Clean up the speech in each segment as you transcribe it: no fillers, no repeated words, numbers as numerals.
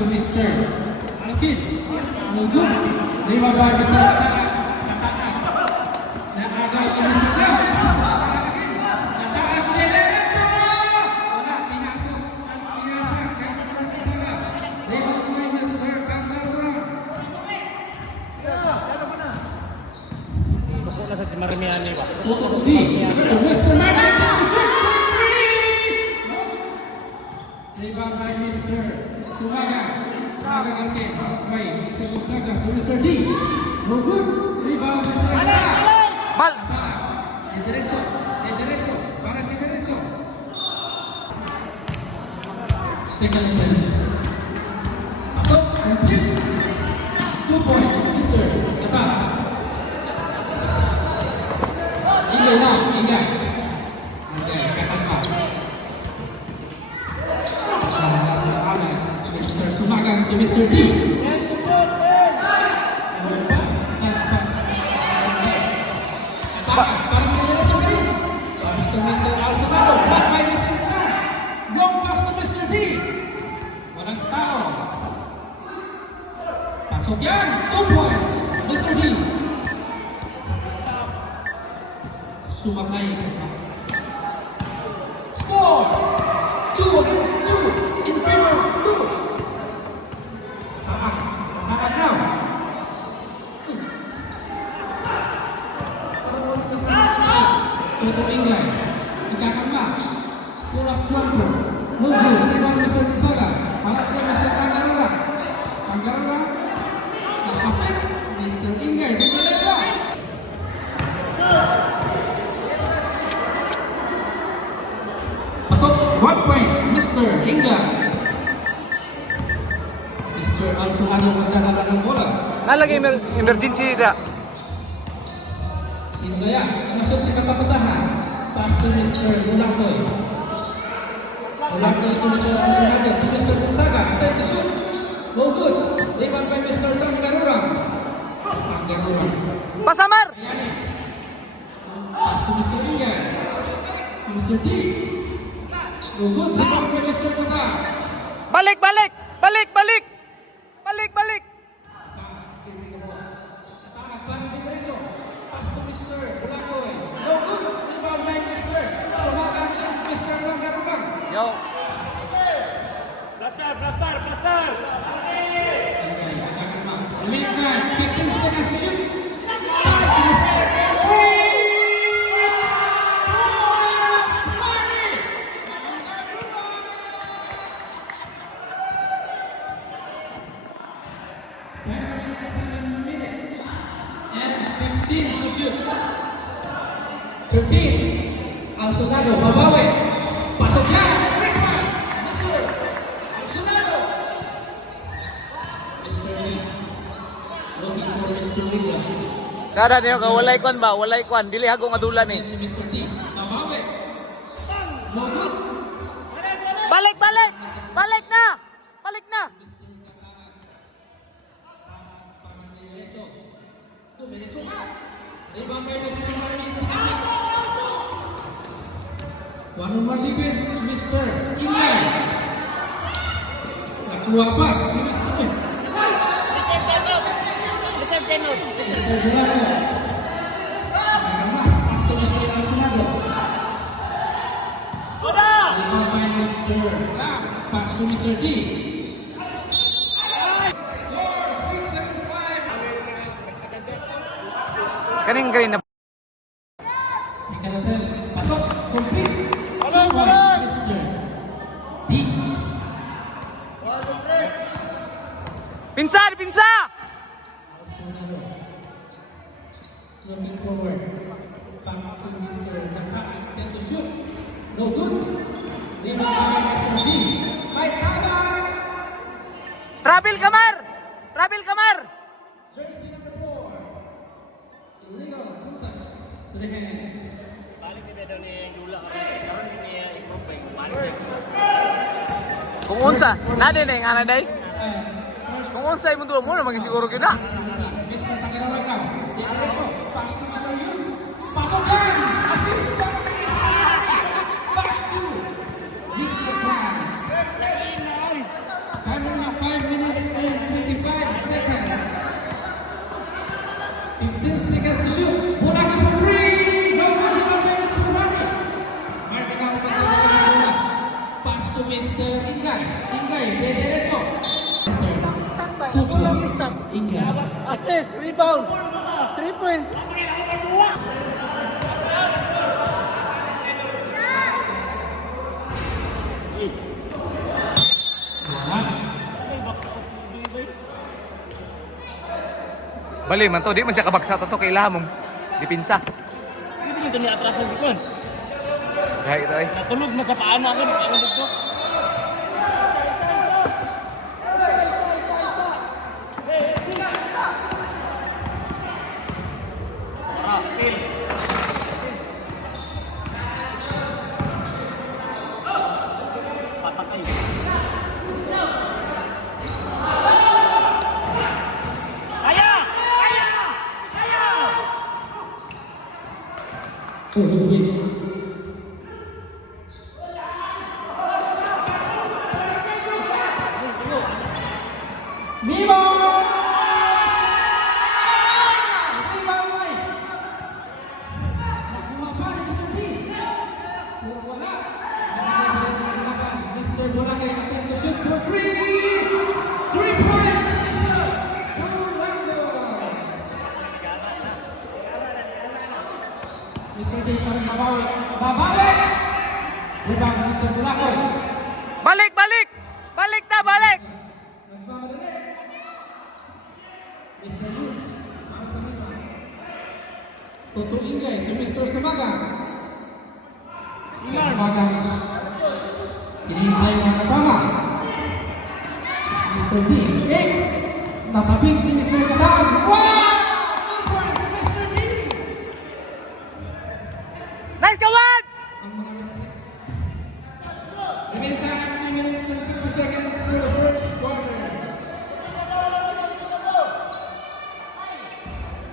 to Mr. Alkid. No good. Rebound by Mr. Kataan. Naagay ni Mr. Lau. Pass to Alkid. Kataan diretso. Wala, pinasok. At pinasok. Kaya Mr. Pisaga. Rebound by Mr. Kangarura. Gusto na sa si Marimiani ba? Tutok B. Mr. Martin to shoot. Rebound by Mr. Sumaga. Sumaga Alkid. Pass by Mr. Gonzaga to Mr. D. No good. Rebound Mr. Kataan. Bal! De derecho, para de derecho. Second ball. Masuk, complete. 2 points, Mr. Kata. Ingat lah, ingat. Okay, kata pa. Alex, Mr. Sumagan to Mr. D. Pass. Parang diretso pa rin. Pass to Mr. Alzonado. Back by Mr. Tan. Long pass to Mr. D. Walang tao. Pasok yan. 2 points. Mr. D. Sumakay. Score! 2 against 2. In favor of 2. Tahan now. Tutup Ingay, ikakan match, pull up jumper, move, rebound Mr. Pisaga, palas ke Mr. Kangarura, nakapit, Mr. Ingay, diretso. Pasok, 1 point, Mr. Ingay. Mr. Alzonado magdadala ng bola. Nalagay emergency da. Sindaya, masuk di kakapasahan. Pass to Mr. Bulakoy. Bulakoy to Mr. Alzonado, to Mr. Gonzaga. Attempt to shoot. No good. Rebound by Mr. Kangarura. Pasamar! Ayani. Pass to Mr. Ingay. To Mr. D. No good. Rebound by Mr. Kota. Balik! Kataak, parang di diretso. Pass to Mr. Bulakoy. No good. Rebound by Mr. Sumaga and Mr. Kangarura. Yo. Blaster! Meantime, 15 seconds to shoot. Pass to Mr. Free! Boys! Money! 7 minutes and 15 to shoot. 13. Alzonado, babawi. Pasok yan. 3 points. Mr. Alzonado. Mr. Lee. Looking for Mr. Liga. Kada niyo ka walay kwan ba? Walay kwan. Dili hagong adulan eh. Mr. D. Babawi. No good. Balik na! Diretso ka. Rebound by Mr. Martin. Tinamik. One on one defense, Mr. Ingay. Nakuha pa. Dimas ito. Mr. Bulaco. Nagama. Pass to Mr. Alzonado. Rebound by Mr. Lam. Pass to Mr. D. Score 6 against 5. Kaning na. Second attempt. Pasok. Complete. 2 points, Mr. D. Pinsa! Alzonado. Looking forward. Back to Mr. Kataan. Attempt to shoot. No good. Rebound by Mr. D. By Tama. Travel kamar! Jersey number 4. Illegal contact to the hands. Balik kita daw ni Dula karon ni i-compare. Balik. Kung unsa, nade na yung ana day? First, Kung unsa yung mundo mo, maging siguro kina. Mr. Tagarawan ka. Diretso. Pass to Mr. Yunus. Pasok yan. Assist from Mr. Back to Mr. Brown. Time remaining 5 minutes. 3 points. Bali man to, di man siya kabagsa to kailangan mong dipinsa. Hindi mo ito ni-atrasan si Kwan. Kaya ito ay. Natulog na sa paano ako. Ang dugto. Patay. Kaya! Kaya! Kaya! Vivo! Rebound right. Nakuha pa ni Mr. D. Wala. Nakakalaban. Mr. Boracay attempt to shoot for 3. 3 points, Mr. Orlando. Mr. D parang mabawi. Mabawi! Rebound, Mr. Boracay. Balik, balik! Balik na, balik! Nagmamadali. Mr. Luz, para sa mga. Toto Ingay to Mr. Samagang. Samagang. Hinihintay mga kasama. Mr. D. X. Natapik ni Mr. Kadaan. Wow! 2 points, Mr. D. Nice, kawan! Ang mga reflex. Remain time, 3 minutes and 50 seconds for the first quarter.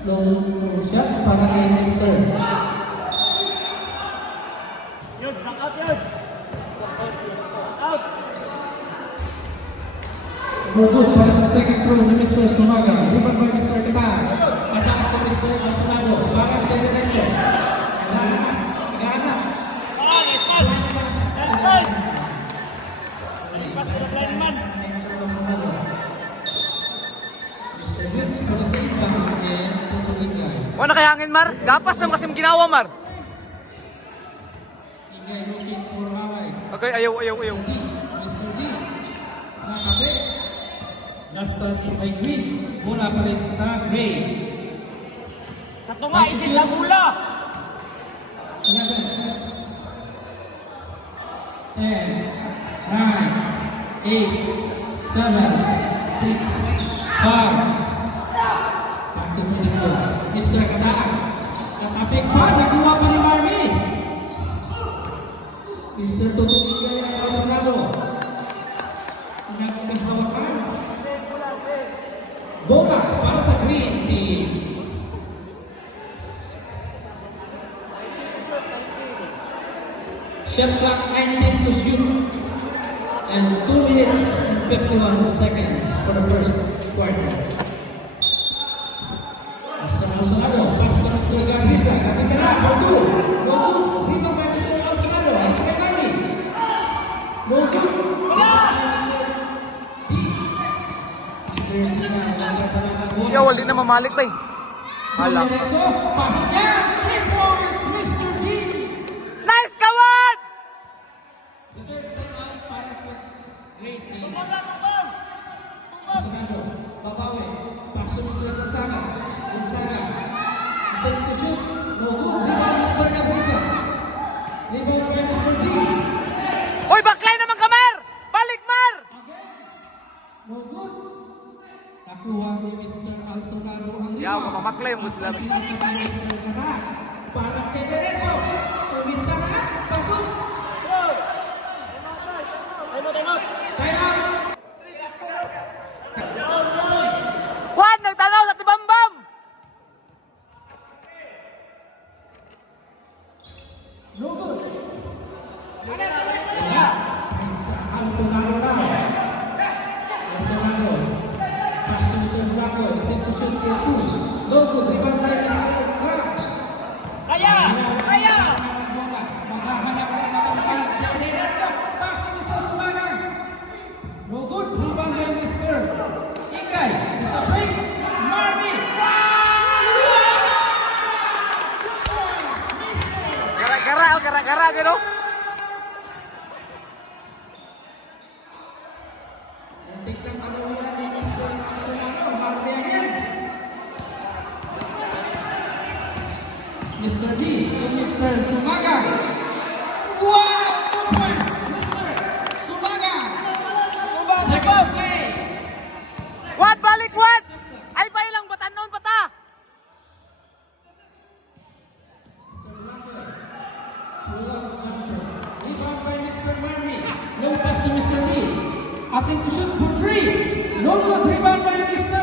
Long shot para kay Mr. Yun, knock out yun. Out. Good para sa second throw ni Mr. Sumaga. Liban by Mr. Kitan. Attack to Mr. Asunado. Para ang diretso. Nagaana. Nagaana. Nice pass. Blind pass. Nice pass. Nice pass to the blind man. Mr. Asunado. Mr. Goods para sa ibang and Toto Ingay. Wala kaya hangin, Mar? Gapas na kasi ginawa, Mar. Ingay looking for allies. Okay, ayaw, ayaw, ayaw. Mr. D. Nakabit. Last touch by Green. Bola pa rin sa Gray. Sa tunga, isin lang mula. 11, 10, 9, 8, 7, 6, 5. Back to 24. Mr. Kadaan. Katapik pa. Nakuha pa ni Marvin. Mr. Toto Ingay ang kasunado. Nagkahawakan. Bola para sa Green Team. Shot clock 19 to shoot. And 2 minutes and 51 seconds for the first quarter. Mr. Alsonado, pass to Mr. Gabisa. Gabisa na, no good. No good. Rebound by Mr. Alsonado. Ang second Mary. No good. Rebound by Mr. D. Mr. D na, nagkatalaga bola. Yaw, wala na mamalik ba eh. Alam. Diretso, pasok niya. 3 points, Mr. D. Nice, kawan! Reserve timeout para sa Great Team. Senado, babawi. Pasok sila Gonzaga. Gonzaga. Attempt to shoot. No good. Rebound, Mr. Gabisa. Rebound by Mr. D. Hoy, baklay naman ka, Mar! Balik, Mar! Again. No good. Nakuha ni Mr. Alsonado ang Yaw, mamaklay mo sila. Pinasa ni Mr. Gata. Para kay Derecho. Kuminsa na. Pasok. Time out. Timeout. Juan, nagtanaw sa tibambam! No good. Yeah. Sa Alsonado na. Alsonado. Pass to Mr. Blanco. Attempt to shoot for 2. No good. Rebound by Mr. Blanco. Kaya! Kaya! Maghahanap ng napansa. Diretso. Pass to Mr. Sumagang. No good. Rebound by Mr. Ingay. It's a break. Marvin. gara-gara gano. Tingnan ang ulan ni Mr. Solano. Marami again. Mr. D to Mr. Sumaga. Wow! 2 points, Mr. Sumaga. Second play. What balik what? Ay ba ilang batanon bata? Mr. Lover. Pull-up jumper. Rebound by Mr. Marmy. Low pass to Mr. D. Ating to shoot for 3. No good. Rebound by Mr.